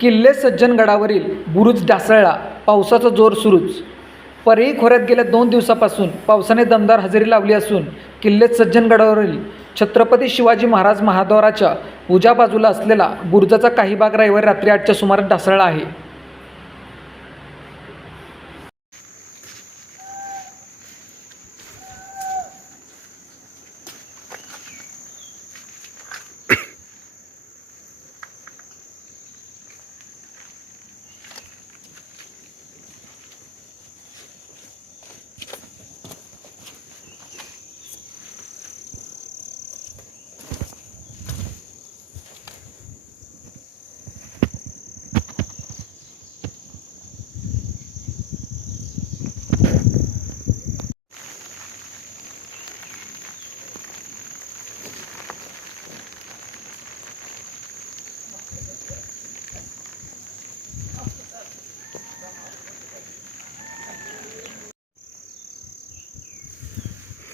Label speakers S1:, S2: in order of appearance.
S1: किल्ले सज्जनगडावरील बुरुज ढासळला पावसाचा जोर सुरूच. परळी खोऱ्यात गेल्या दोन दिवसापासून पावसाने दमदार हजेरी लावली असून किल्ले सज्जनगडावरील छत्रपती शिवाजी महाराज महाद्वाराच्या उजा बाजूला असलेला बुरुजाचा काही भाग रविवारी रात्री आठच्या सुमारास ढासळला आहे.